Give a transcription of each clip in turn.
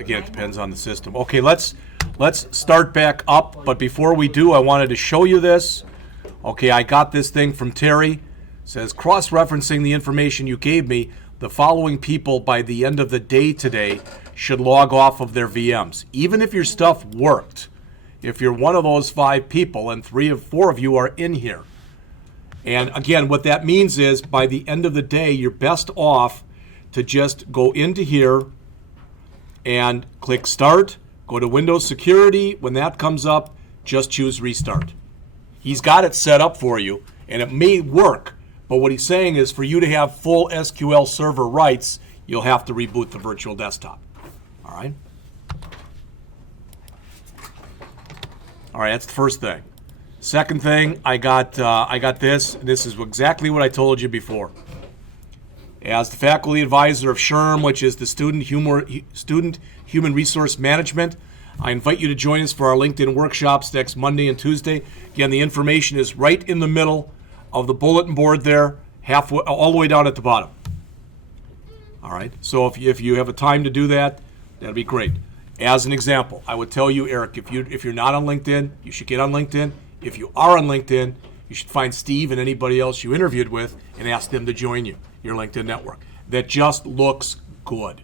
again, it depends on the system. Okay, let's start back up. But before we do, I wanted to show you this. Okay, I got this thing from Terry. It says, cross-referencing the information you gave me, the following people by the end of the day today should log off of their VMs. Even if your stuff worked, if you're one of those 5 people and 3 or 4 of you are in here. And again, what that means is by the end of the day, you're best off to just go into here and click Start, go to Windows Security. When that comes up, just choose Restart. He's got it set up for you, and it may work, but what he's saying is for you to have full SQL Server rights, you'll have to reboot the virtual desktop. All right? All right, that's the first thing. Second thing, I got this. This is exactly what I told you before. As the faculty advisor of SHRM, which is the Student Human Resource Management, I invite you to join us for our LinkedIn workshops next Monday and Tuesday. Again, the information is right in the middle of the bulletin board there, halfway, all the way down at the bottom. All right, so if you have a time to do that, that'd be great. As an example, I would tell you, Eric, if you're not on LinkedIn, you should get on LinkedIn. If you are on LinkedIn, you should find Steve and anybody else you interviewed with and ask them to join you, your LinkedIn network. That just looks good.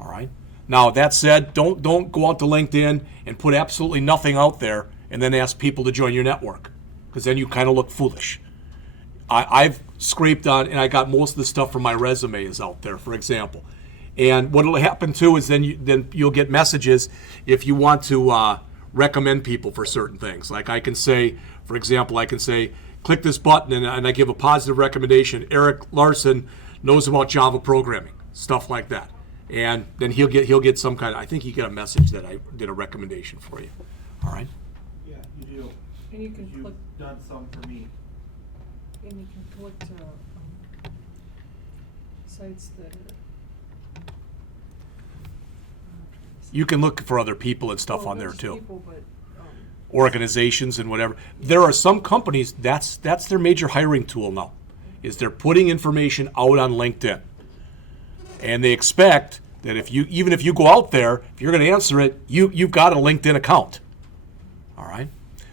All right? Now, that said, don't go out to LinkedIn and put absolutely nothing out there and then ask people to join your network, because then you kind of look foolish. I've scraped on, and I got most of the stuff from my resume is out there, for example. And what will happen, too, is then you'll get messages if you want to recommend people for certain things. Like I can say, for example, click this button, and I give a positive recommendation. Eric Larson knows about Java programming, stuff like that. And then he'll get some kind of, I think you get a message that I did a recommendation for you. All right? Yeah, you do. And you can You've click, done some for me. and you can click to sites that are. You can look for other people and stuff well, on there, not just too. People, but, Organizations and whatever. There are some companies, that's their major hiring tool now, is they're putting information out on LinkedIn. And they expect that even if you go out there, if you're going to answer it, you've got a LinkedIn account. All right?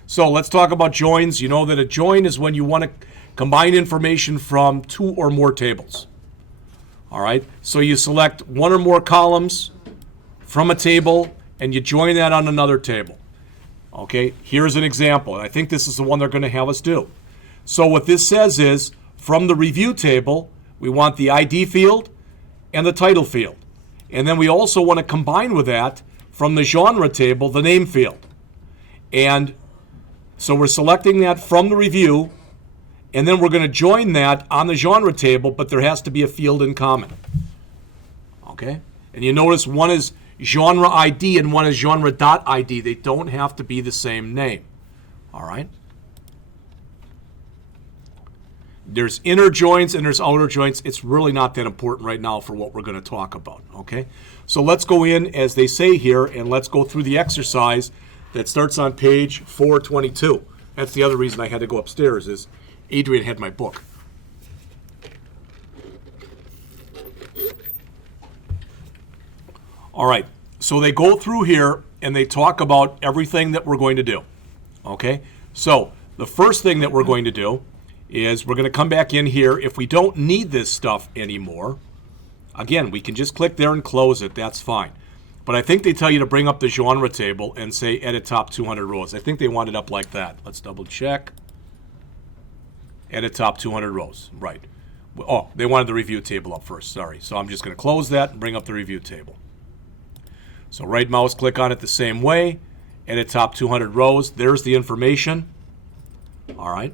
So let's talk about joins. You know that a join is when you want to combine information from 2 or more tables. All right? So you select 1 or more columns from a table, and you join that on another table. Okay? Here's an example. And I think this is the one they're going to have us do. So what this says is, from the review table, we want the ID field and the title field. And then we also want to combine with that, from the genre table, the name field. And so we're selecting that from the review, and then we're going to join that on the genre table, but there has to be a field in common. Okay? And you notice one is genre ID and one is genre.id. They don't have to be the same name. All right? There's inner joins and there's outer joins. It's really not that important right now for what we're going to talk about, okay? So let's go in, as they say here, and let's go through the exercise that starts on page 422. That's the other reason I had to go upstairs, is Adrian had my book. All right, so they go through here and they talk about everything that we're going to do, okay? So the first thing that we're going to do is we're going to come back in here. If we don't need this stuff anymore, again, we can just click there and close it. That's fine. But I think they tell you to bring up the genre table and say edit top 200 rows. I think they want it up like that. Let's double check. Edit top 200 rows. Right. Oh, they wanted the review table up first. Sorry. So I'm just going to close that and bring up the review table. So right mouse click on it the same way. Edit top 200 rows. There's the information. All right.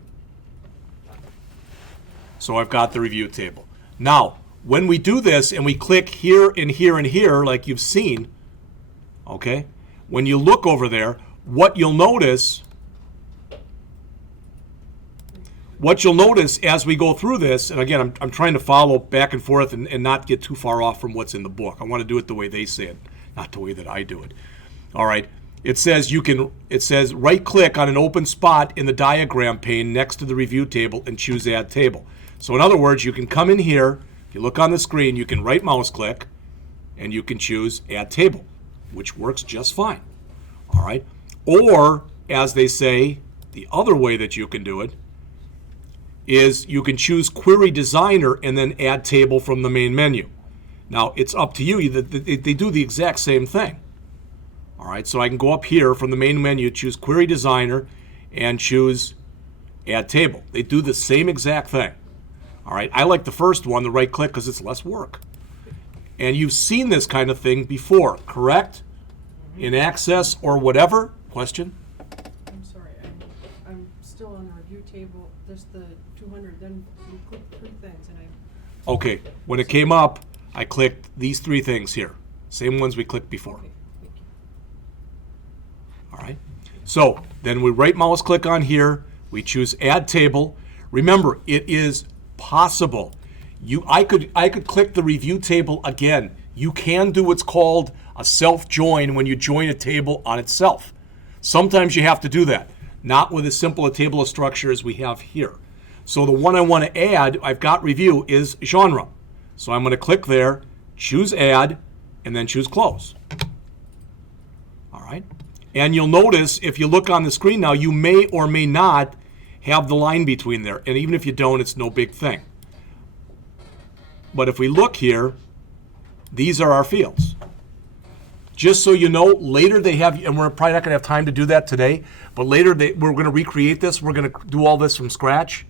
So I've got the review table. Now, when we do this and we click here and here and here, like you've seen, okay, when you look over there, what you'll notice as we go through this, and again, I'm trying to follow back and forth and not get too far off from what's in the book. I want to do it the way they say it, not the way that I do it. All right. It says right click on an open spot in the diagram pane next to the review table and choose add table. So in other words, you can come in here, if you look on the screen, you can right mouse click and you can choose Add Table, which works just fine. All right? Or, as they say, the other way that you can do it is you can choose Query Designer and then Add Table from the main menu. Now, it's up to you. They do the exact same thing. All right, so I can go up here from the main menu, choose Query Designer, and choose Add Table. They do the same exact thing. All right, I like the first one, the right click, because it's less work. And you've seen this kind of thing before, correct? In Access or whatever? Question? I'm sorry, I'm still on the review table, there's the 200, then you click 3 things and I, Okay, when it came up, I clicked these 3 things here. Same ones we clicked before. okay, thank you. All right. So then we right mouse click on here. We choose Add Table. Remember, it is possible. I could click the review table again. You can do what's called a self-join when you join a table on itself. Sometimes you have to do that. Not with as simple a table of structure as we have here. So the one I want to add, I've got review, is genre. So I'm going to click there, choose Add, and then choose Close. All right. And you'll notice if you look on the screen now, you may or may not have the line between there. And even if you don't, it's no big thing. But if we look here, these are our fields. Just so you know, later they have, and we're probably not going to have time to do that today, but later we're going to recreate this. We're going to do all this from scratch.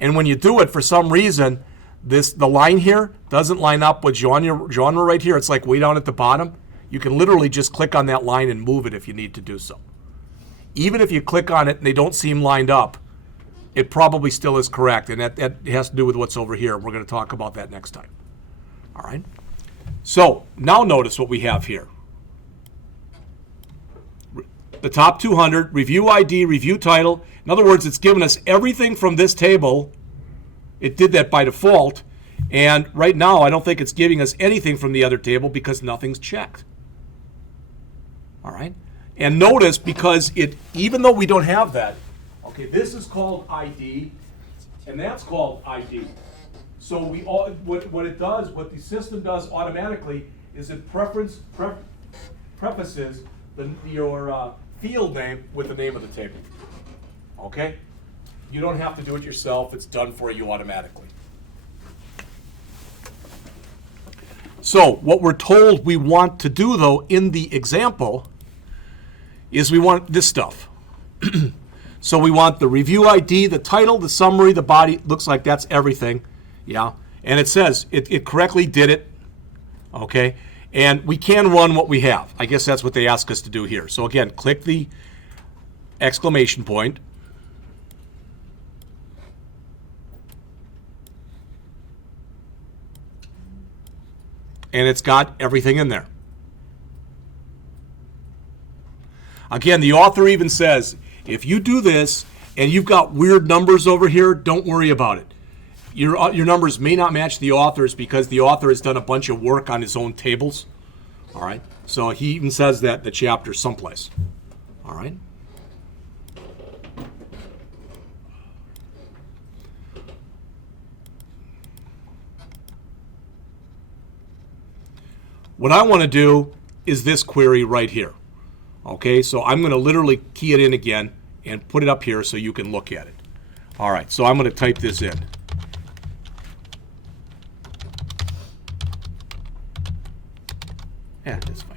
And when you do it, for some reason, the line here doesn't line up with genre right here. It's like way down at the bottom. You can literally just click on that line and move it if you need to do so. Even if you click on it and they don't seem lined up, it probably still is correct. And that has to do with what's over here. We're going to talk about that next time. All right? So now notice what we have here. The top 200, review ID, review title. In other words, it's given us everything from this table. It did that by default. And right now, I don't think it's giving us anything from the other table because nothing's checked. All right? And notice, because even though we don't have that, okay, this is called ID, and that's called ID. So what the system does automatically is it prefaces your field name with the name of the table. Okay? You don't have to do it yourself. It's done for you automatically. So what we're told we want to do, though, in the example is we want this stuff. So we want the review ID, the title, the summary, the body. Looks like that's everything. Yeah. And it says it correctly did it. Okay. And we can run what we have. I guess that's what they ask us to do here. So again, click the exclamation point. And it's got everything in there. Again, the author even says, if you do this and you've got weird numbers over here, don't worry about it. Your numbers may not match the author's because the author has done a bunch of work on his own tables. All right? So he even says that in the chapter someplace. All right? What I want to do is this query right here. Okay, so I'm going to literally key it in again and put it up here so you can look at it. All right, so I'm going to type this in. Yeah, that's fine.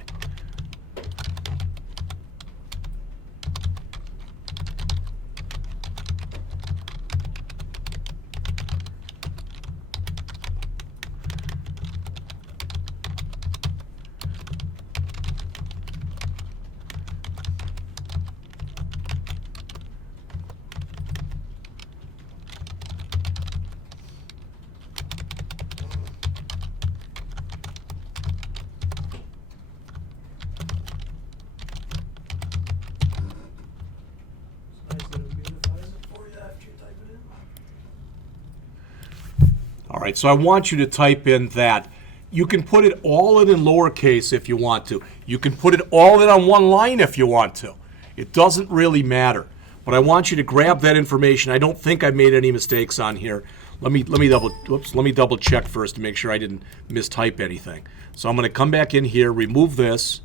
All right, so I want you to type in that. You can put it all in lowercase if you want to. You can put it all in on one line if you want to. It doesn't really matter. But I want you to grab that information. I don't think I made any mistakes on here. Let me double check first to make sure I didn't mistype anything. So I'm going to come back in here, remove this,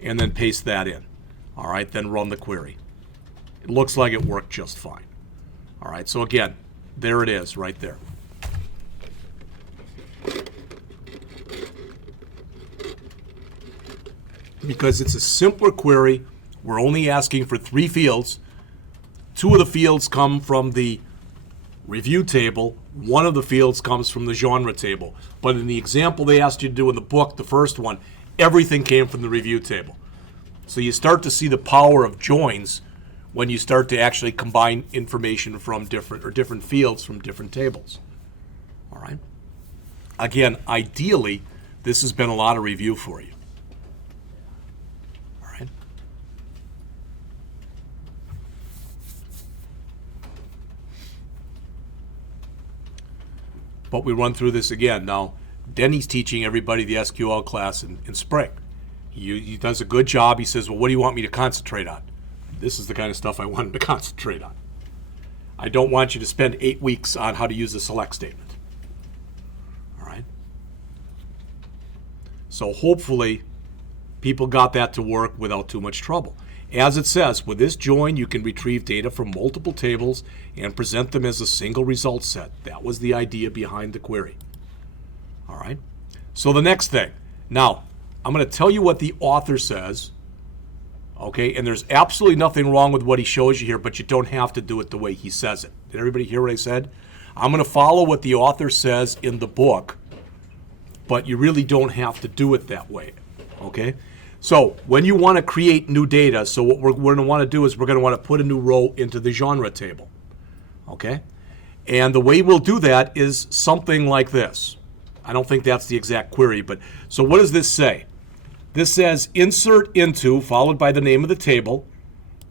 and then paste that in. All right, then run the query. It looks like it worked just fine. All right, so again, there it is right there. Because it's a simpler query, we're only asking for 3 fields. 2 of the fields come from the review table. 1 of the fields comes from the genre table. But in the example they asked you to do in the book, the first one, everything came from the review table. So you start to see the power of joins when you start to actually combine information from different fields from different tables. All right? Again, ideally, this has been a lot of review for you. All right? But we run through this again. Now, Denny's teaching everybody the SQL class in spring. He does a good job. He says, well, what do you want me to concentrate on? This is the kind of stuff I want him to concentrate on. I don't want you to spend 8 weeks on how to use a select statement. All right? So hopefully people got that to work without too much trouble. As it says, with this join, you can retrieve data from multiple tables and present them as a single result set. That was the idea behind the query. All right? So the next thing. Now, I'm going to tell you what the author says. Okay, and there's absolutely nothing wrong with what he shows you here, but you don't have to do it the way he says it. Did everybody hear what I said? I'm going to follow what the author says in the book, but you really don't have to do it that way. Okay? So when you want to create new data, so what we're going to want to do is we're going to want to put a new row into the genre table. Okay? And the way we'll do that is something like this. I don't think that's the exact query, but so what does this say? This says insert into, followed by the name of the table,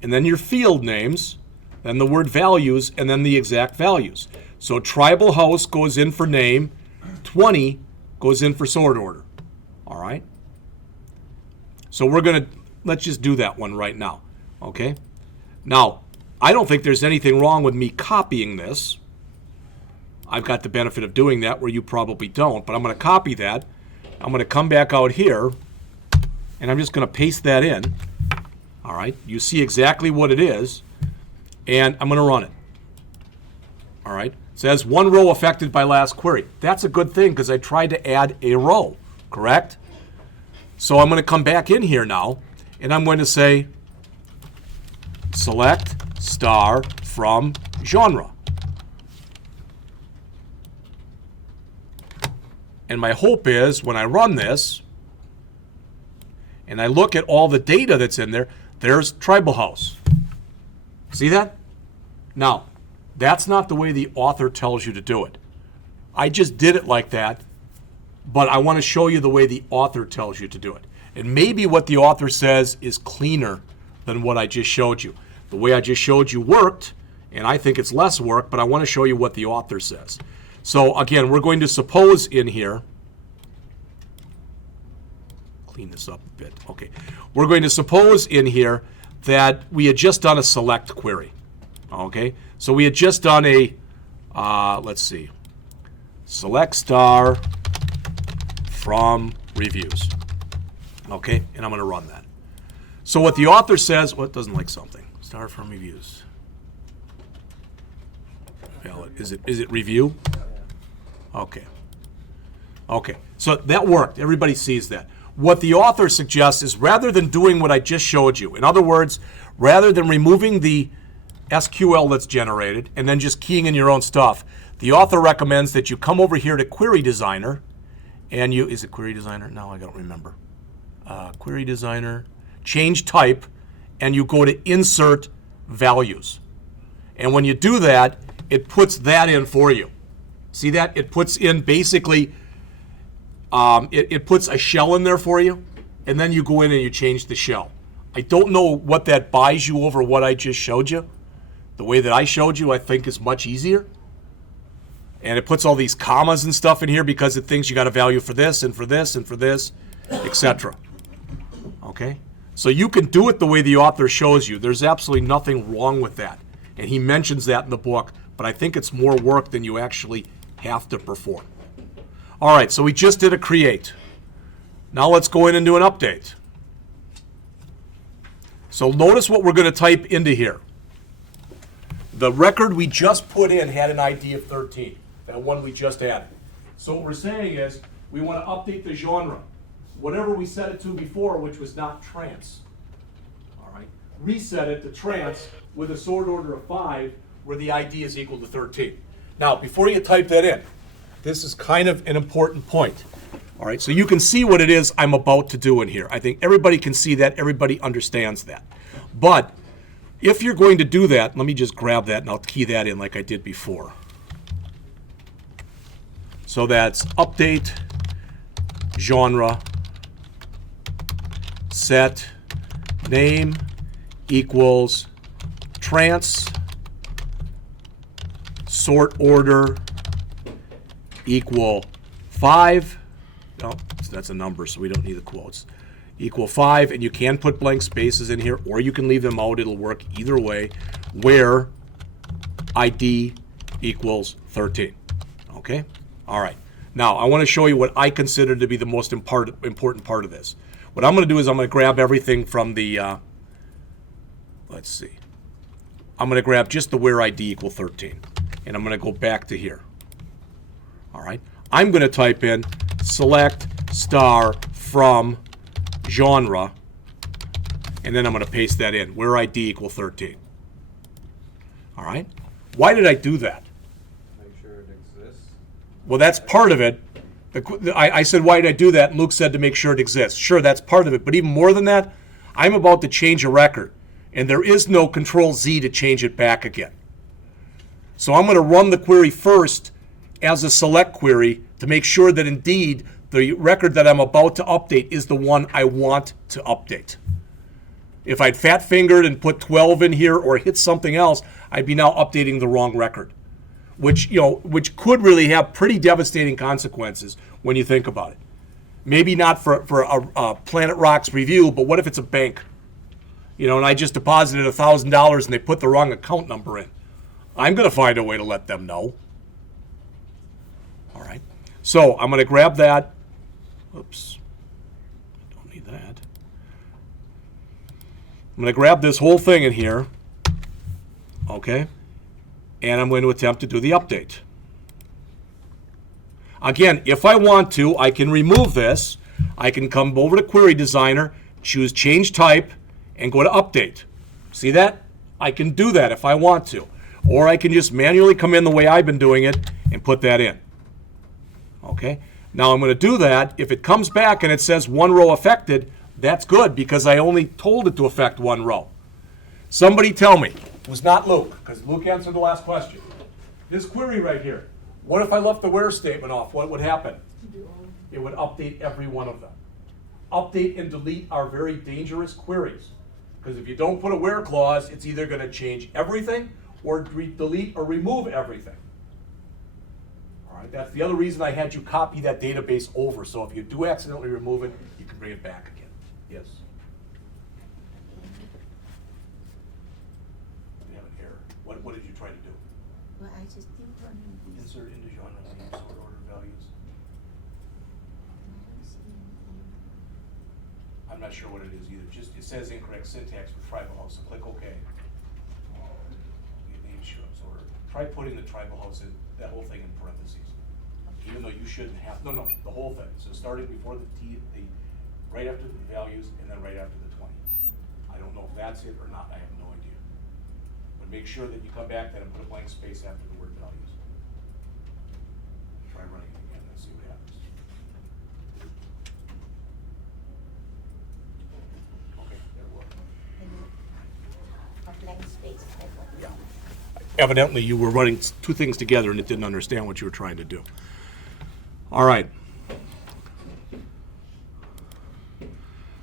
and then your field names, then the word values, and then the exact values. So tribal house goes in for name, 20 goes in for sort order. All right? So let's just do that one right now. Okay? Now, I don't think there's anything wrong with me copying this. I've got the benefit of doing that where you probably don't, but I'm going to copy that. I'm going to come back out here, and I'm just going to paste that in. All right, you see exactly what it is, and I'm going to run it. All right, it says 1 row affected by last query. That's a good thing because I tried to add a row, correct? So I'm going to come back in here now, and I'm going to say select star from genre. And my hope is when I run this, and I look at all the data that's in there, there's tribal house. See that? Now, that's not the way the author tells you to do it. I just did it like that, but I want to show you the way the author tells you to do it. And maybe what the author says is cleaner than what I just showed you. The way I just showed you worked, and I think it's less work, but I want to show you what the author says. So again, we're going to suppose in here, clean this up a bit. Okay. We're going to suppose in here that we had just done a select query. Okay. So we had just done a, let's see, select star from reviews. Okay. And I'm going to run that. So what the author says, well, it doesn't like something. Star from reviews. Valid. Is it review? Okay. Okay. So that worked. Everybody sees that. What the author suggests is rather than doing what I just showed you, in other words, rather than removing the SQL that's generated and then just keying in your own stuff, the author recommends that you come over here to Query Designer and you, is it Query Designer? No, I don't remember. Query Designer, change type, and you go to Insert Values. And when you do that, it puts that in for you. See that? It puts in basically, it puts a shell in there for you, and then you go in and you change the shell. I don't know what that buys you over what I just showed you. The way that I showed you, I think, is much easier. And it puts all these commas and stuff in here because it thinks you got a value for this and for this and for this, etc. Okay? So you can do it the way the author shows you. There's absolutely nothing wrong with that. And he mentions that in the book, but I think it's more work than you actually have to perform. All right, so we just did a create. Now let's go in and do an update. So notice what we're going to type into here. The record we just put in had an ID of 13, that one we just added. So what we're saying is we want to update the genre. Whatever we set it to before, which was not trance. All right. Reset it to trance with a sort order of 5 where the ID is equal to 13. Now, before you type that in, this is kind of an important point. All right, so you can see what it is I'm about to do in here. I think everybody can see that, everybody understands that. But if you're going to do that, let me just grab that and I'll key that in like I did before. So that's update, genre, set, name equals trance, sort order equal 5. No, that's a number, so we don't need the quotes. Equal 5, and you can put blank spaces in here, or you can leave them out. It'll work either way, where ID equals 13. Okay? All right. Now, I want to show you what I consider to be the most important part of this. What I'm going to do is I'm going to grab everything from the, let's see. I'm going to grab just the where ID equal 13, and I'm going to go back to here. All right? I'm going to type in select star from genre, and then I'm going to paste that in, where ID equal 13. All right? Why did I do that? Make sure it exists. Well, that's part of it. I said, why did I do that? And Luke said to make sure it exists. Sure, that's part of it. But even more than that, I'm about to change a record, and there is no Control-Z to change it back again. So I'm going to run the query first as a select query to make sure that indeed the record that I'm about to update is the one I want to update. If I'd fat fingered and put 12 in here or hit something else, I'd be now updating the wrong record, which which could really have pretty devastating consequences when you think about it. Maybe not for a Planet Rocks review, but what if it's a bank? And I just deposited $1,000 and they put the wrong account number in. I'm going to find a way to let them know. All right. So I'm going to grab that. Oops. Don't need that. I'm going to grab this whole thing in here. Okay. And I'm going to attempt to do the update. Again, if I want to, I can remove this. I can come over to Query Designer, choose Change Type, and go to Update. See that? I can do that if I want to. Or I can just manually come in the way I've been doing it and put that in. Okay? Now I'm going to do that. If it comes back and it says one row affected, that's good because I only told it to affect one row. Somebody tell me, it was not Luke, because Luke answered the last question. This query right here, what if I left the where statement off? What would happen? It would update every one of them. Update and delete are very dangerous queries, because if you don't put a where clause, it's either going to change everything or delete or remove everything. All right, that's the other reason I had you copy that database over, so if you do accidentally remove it, you can bring it back again. Yes? We have an error. What did you try to do? Well, I just didn't want to Insert into genre name sort order values. I'm not sure what it is either. Just it says incorrect syntax for tribal house, so click OK. Name shows order. Try putting the tribal house in that whole thing in parentheses. Even though you shouldn't have no, the whole thing. So starting before the right after the values and then right after the 20. I don't know if that's it or not. I have no idea. But make sure that you come back then and put a blank space after the word values. Try running it again and see what happens. Okay, that'll work. a blank space. Yeah. Evidently, you were running two things together and it didn't understand what you were trying to do. All right.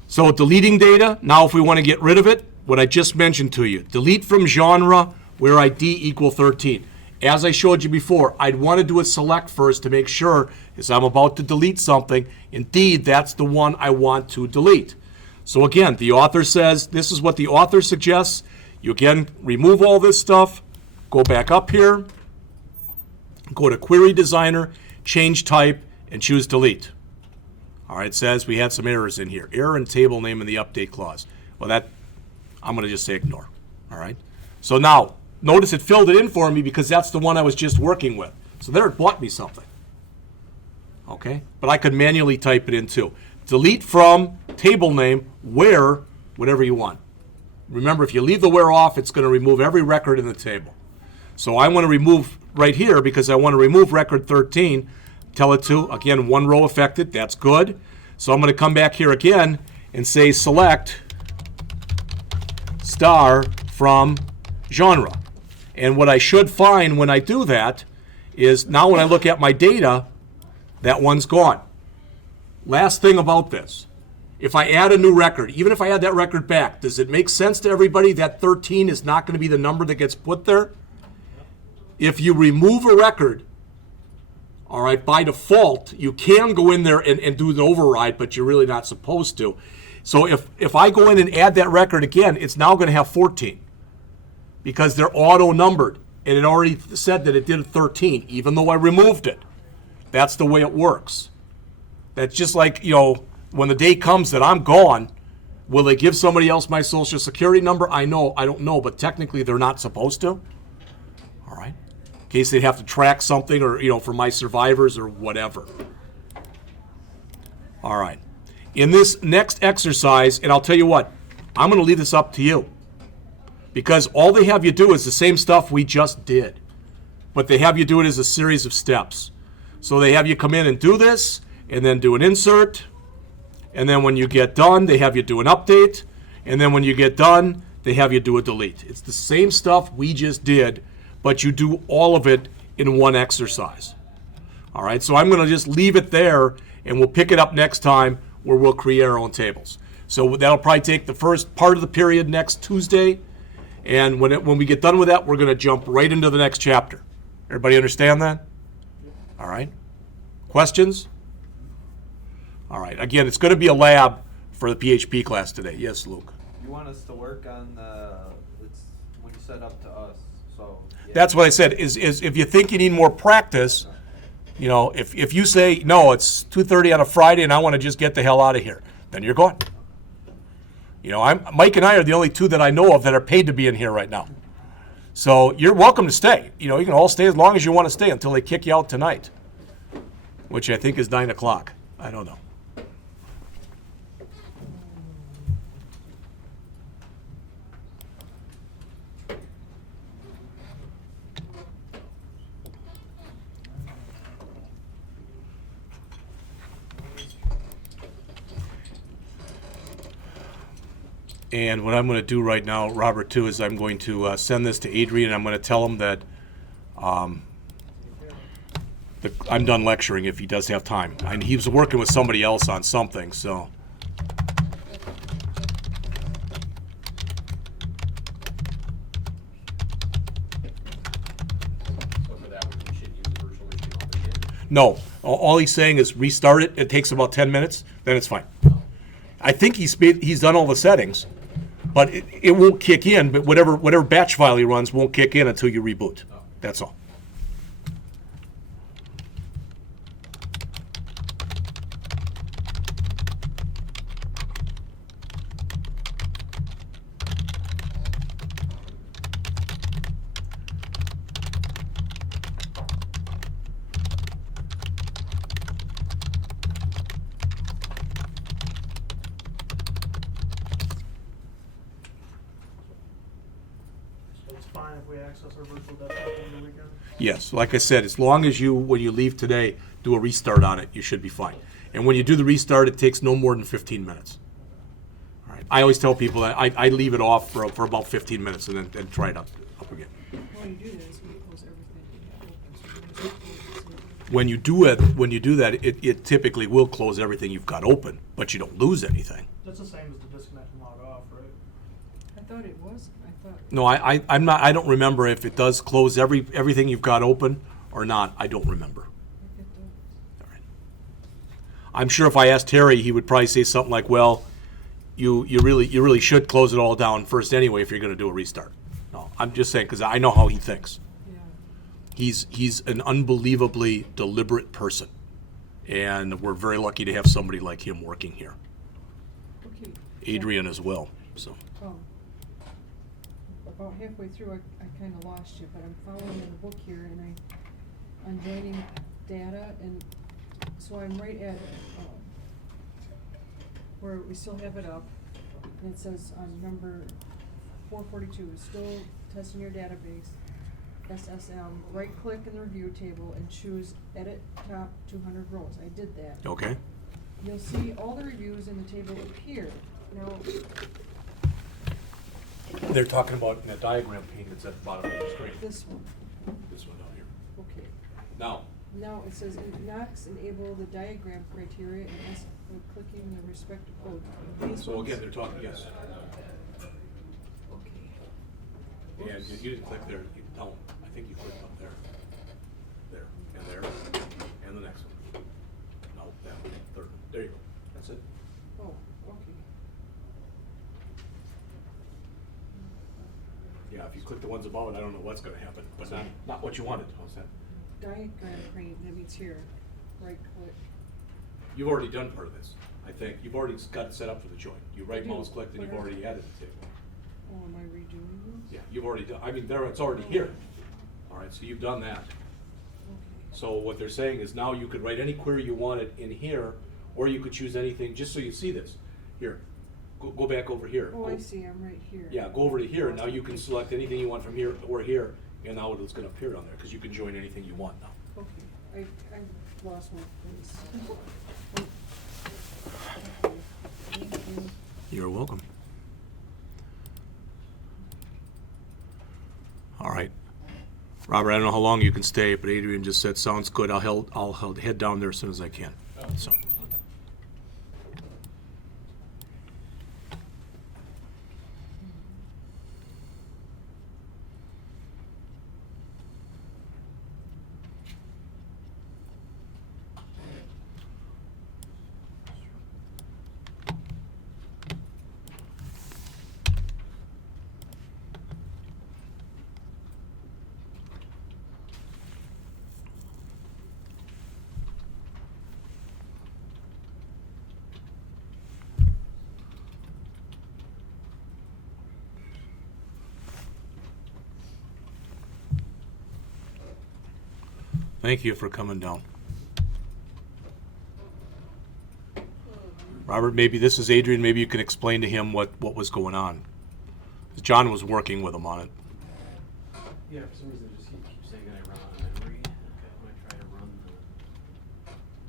So deleting data, now if we want to get rid of it, what I just mentioned to you, delete from genre where ID equal 13. As I showed you before, I'd want to do a select first to make sure, as I'm about to delete something, indeed that's the one I want to delete. So again, the author says, this is what the author suggests. You again remove all this stuff, go back up here, go to Query Designer, change type, and choose delete. All right, it says we had some errors in here. Error in table name in the update clause. Well, that, I'm going to just say ignore. All right? So now, notice it filled it in for me because that's the one I was just working with. So there it bought me something. Okay? But I could manually type it in too. Delete from table name where, whatever you want. Remember, if you leave the where off, it's going to remove every record in the table. So I want to remove right here because I want to remove record 13. Tell it to, again, one row affected. That's good. So I'm going to come back here again and say select star from genre. And what I should find when I do that is now when I look at my data, that one's gone. Last thing about this. If I add a new record, even if I add that record back, does it make sense to everybody that 13 is not going to be the number that gets put there? If you remove a record, all right, by default, you can go in there and do an override, but you're really not supposed to. So if I go in and add that record again, it's now going to have 14 because they're auto-numbered, and it already said that it did 13, even though I removed it. That's the way it works. That's just like, you know, when the day comes that I'm gone, will they give somebody else my social security number? I don't know, but technically they're not supposed to. All right. In case they'd have to track something or, you know, for my survivors or whatever. All right. In this next exercise, and I'll tell you what, I'm going to leave this up to you. Because all they have you do is the same stuff we just did. But they have you do it as a series of steps. So they have you come in and do this, and then do an insert. And then when you get done, they have you do an update. And then when you get done, they have you do a delete. It's the same stuff we just did, but you do all of it in one exercise. All right, so I'm going to just leave it there, and we'll pick it up next time where we'll create our own tables. So that'll probably take the first part of the period next Tuesday, and when we get done with that, we're going to jump right into the next chapter. Everybody understand that? All right. Questions? All right. Again, it's going to be a lab for the PHP class today. Yes, Luke. You want us to work on it's when you set up to us. So yeah. That's what I said, is if you think you need more practice, you know, if you say, no, it's 2:30 on a Friday and I want to just get the hell out of here, then you're gone. You know, Mike and I are the only two that I know of that are paid to be in here right now. So you're welcome to stay. You know, you can all stay as long as you want to stay until they kick you out tonight, which I think is 9 o'clock. I don't know. And what I'm going to do right now, Robert, too, is I'm going to send this to Adrian. I'm going to tell him that I'm done lecturing if he does have time. And he was working with somebody else on something, so. So for that, we should use the virtual machine again. No, all he's saying is restart it. It takes about 10 minutes, then it's fine. I think he's done all the settings, but it won't kick in. But whatever batch file he runs won't kick in until you reboot. That's all. So it's fine if we access our virtual desktop over the weekend? Yes, like I said, as long as you, when you leave today, do a restart on it, you should be fine. And when you do the restart, it takes no more than 15 minutes. All right. I always tell people that I leave it off for about 15 minutes and then try it up again. When you do this, you close everything you have open. So When you do that, it typically will close everything you've got open, but you don't lose anything. That's the same as the disconnect and log off, right? I thought it was. No, I'm not. I don't remember if it does close everything you've got open or not. I don't remember. It does. All right. I'm sure if I asked Terry, he would probably say something like, "Well, you really should close it all down first anyway if you're going to do a restart." No, I'm just saying because I know how he thinks. Yeah. He's an unbelievably deliberate person, And we're very lucky to have somebody like him working here. Okay. Adrian as well, so. About halfway through, I kinda lost you, but I'm following in the book here, and I'm joining data, and so I'm right at, where we still have it up, and it says on number 442, still testing your database, SSM, right-click in the review table and choose edit top 200 rows. I did that. Okay. You'll see all the reviews in the table appear. Now, They're talking about in that diagram pane that's at the bottom of the screen. this one, This one down here. okay. Now, Now it says Knox enable the diagram criteria and S by clicking the respective code. These so ones- again, they're talking, yes. Okay. And Oops. you didn't click there, no, I think you clicked up there. There, and the next one. No, that one, third one, there you go, that's it. Oh, okay. Yeah, if you click the ones above it, I don't know what's gonna happen, but not what you wanted, how's that? Diagram frame, that means here, right click. You've already done part of this, I think, you've already got it set up for the join. You right do, mouse clicked and you've but I- already added the table. Oh, am I redoing this? Yeah, you've already done, I mean, there, it's already here. All right, so you've done that. Okay. So what they're saying is now you could write any query you wanted in here, or you could choose anything, just so you see this. Here, go back over here. Oh, Go- I see, I'm right here. Yeah, go over to here, and now you can select anything you want from here or here, and now it's gonna appear on there, because you can join anything you want now. Okay, I lost my place. Okay, thank you. You're welcome. All right. Robert, I don't know how long you can stay, but Adrian just said, sounds good, I'll head down there as soon as I can, so. Thank you for coming down. Robert, maybe this is Adrian, maybe you can explain to him what was going on. John was working with him on it. Yeah, for some reason it just keeps saying that I run out of memory. Okay, when I try to run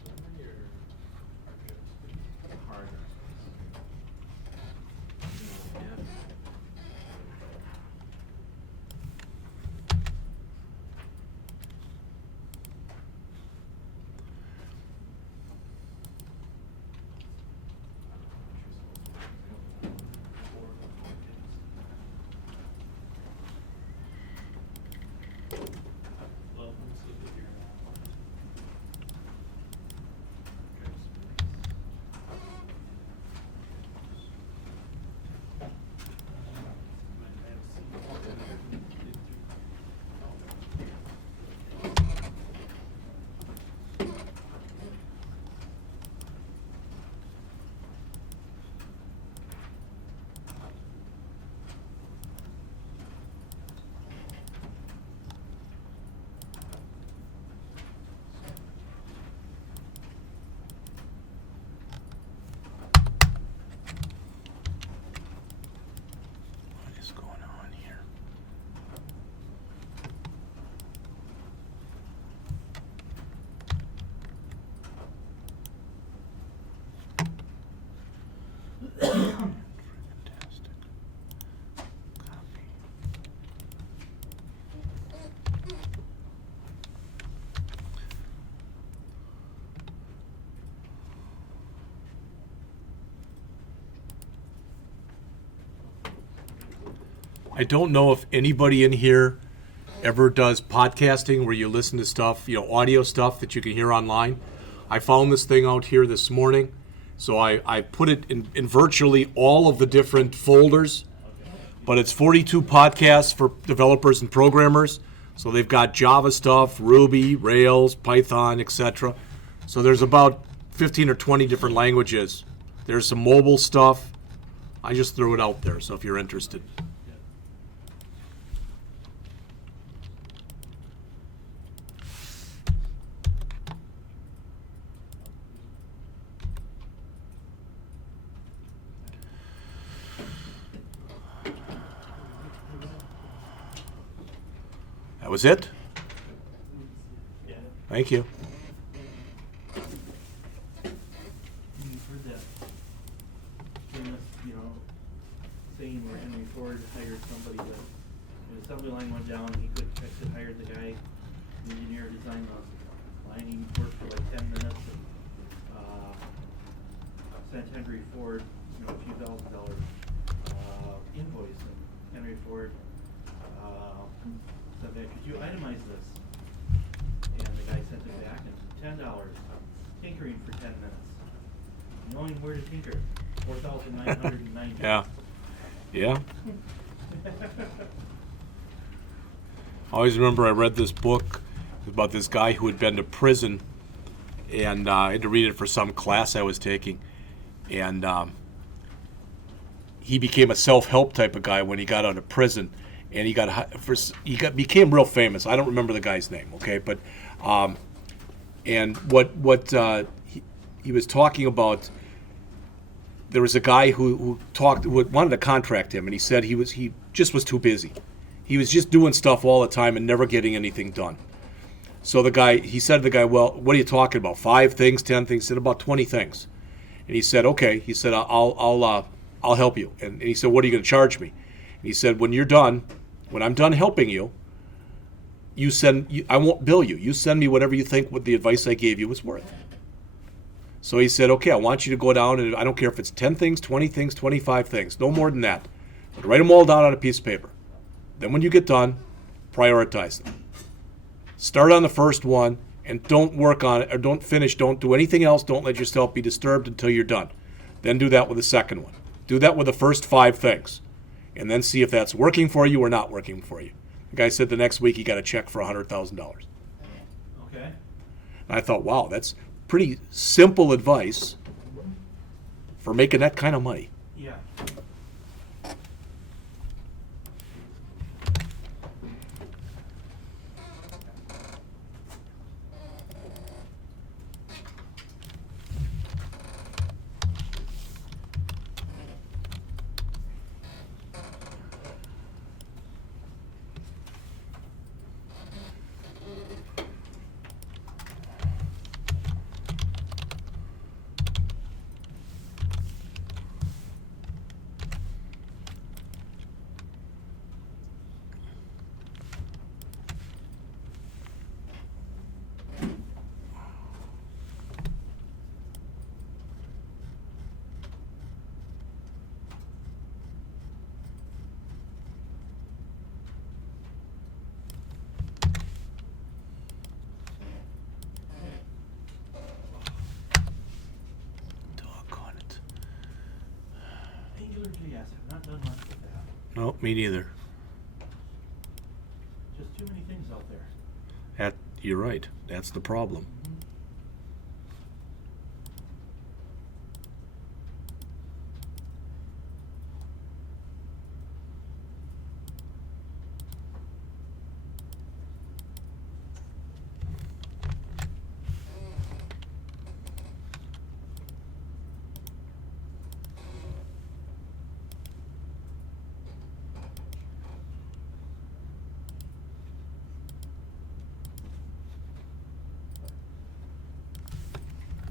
the memory or hard. Yeah. What is going on here? Fantastic. Copy. I don't know if anybody in here ever does podcasting where you listen to stuff, audio stuff that you can hear online. I found this thing out here this morning, so I put it in virtually all of the different folders, but it's 42 podcasts for developers and programmers. So they've got Java stuff, Ruby, Rails, Python, etc. So there's about 15 or 20 different languages. There's some mobile stuff. I just threw it out there, so if you're interested. That was it? Yeah. Thank you. You've heard that famous, saying where Henry Ford hired somebody to, the assembly line went down and he couldn't fix it, hired the guy, the engineer designed the line, he worked for like 10 minutes and, sent Henry Ford, a few $1,000 invoice, and Henry Ford, said that, could you itemize this? And the guy sent it back and $10, tinkering for 10 minutes. Knowing where to tinker, 4,990. Yeah. Yeah. I always remember I read this book about this guy who had been to prison, and I had to read it for some class I was taking. And he became a self-help type of guy when he got out of prison, and became real famous. I don't remember the guy's name, okay, but and what he was talking about. There was a guy who wanted to contract him, and he said he just was too busy. He was just doing stuff all the time and never getting anything done. So he said to the guy, well, what are you talking about? 5 things, 10 things? He said, about 20 things. And he said, okay. He said, I'll help you. And he said, what are you going to charge me? And he said, when I'm done helping you, I won't bill you. You send me whatever you think what the advice I gave you was worth. So he said, okay, I want you to go down, and I don't care if it's 10 things, 20 things, 25 things, no more than that. But write them all down on a piece of paper. Then when you get done, prioritize them. Start on the first one, and don't work on it, or don't do anything else. Don't let yourself be disturbed until you're done. Then do that with the second one. Do that with the first 5 things. And then see if that's working for you or not working for you. The guy said the next week he got a check for $100,000. Okay. And I thought, wow, that's pretty simple advice for making that kind of money. Yeah. Doggone it. AngularJS, I've not done much with that. No, me neither. Just too many things out there. You're right. That's the problem.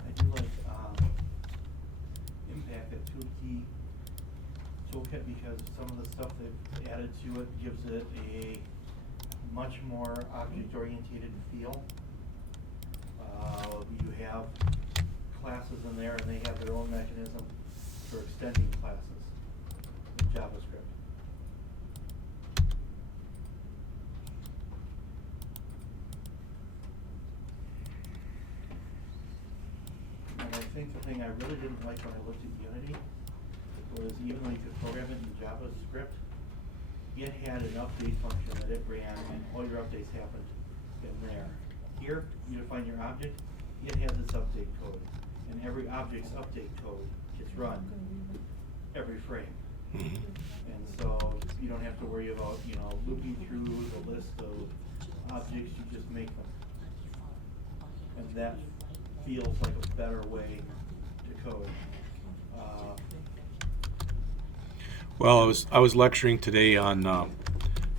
I do like Impact, that toolkey toolkit, because some of the stuff they've added to it gives it a much more object-oriented feel. You have classes in there, and they have their own mechanism for extending classes in JavaScript. And I think the thing I really didn't like when I looked at Unity was, even though you could program it in JavaScript, it had an update function that it ran, and all your updates happened in there. Here, you define your object, it has its update code, and every object's update code gets run every frame. Mhm. And so you don't have to worry about, you know, looping through the list of objects, you just make them. And that feels like a better way to code. Well, I was lecturing today on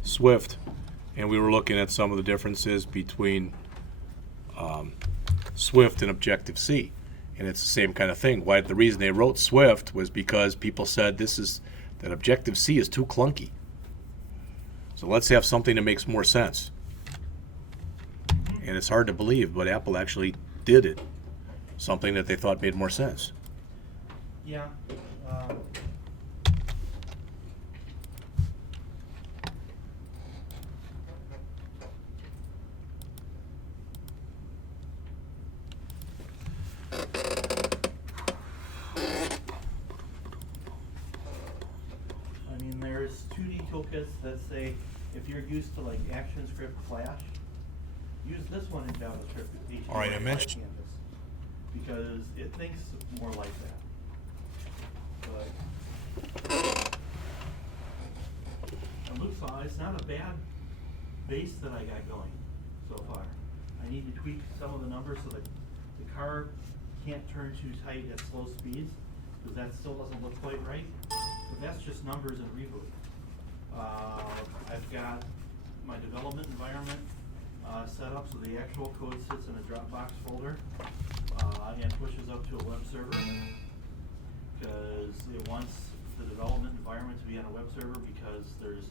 Swift, and we were looking at some of the differences between Swift and Objective-C, and it's the same kind of thing. Why the reason they wrote Swift was because people said that Objective-C is too clunky. So let's have something that makes more sense. And it's hard to believe, but Apple actually did it. Something that they thought made more sense. Yeah. I mean, there's 2D toolkits that say if you're used to like ActionScript Flash, use this one in JavaScript with HTML All right, I mentioned- Canvas, because it thinks more like that. But it looks like it's not a bad base that I got going so far. I need to tweak some of the numbers so that the car can't turn too tight at slow speeds, because that still doesn't look quite right. But that's just numbers and reboot. I've got my development environment set up so the actual code sits in a Dropbox folder and pushes up to a web server, because it wants the development environment to be on a web server because there's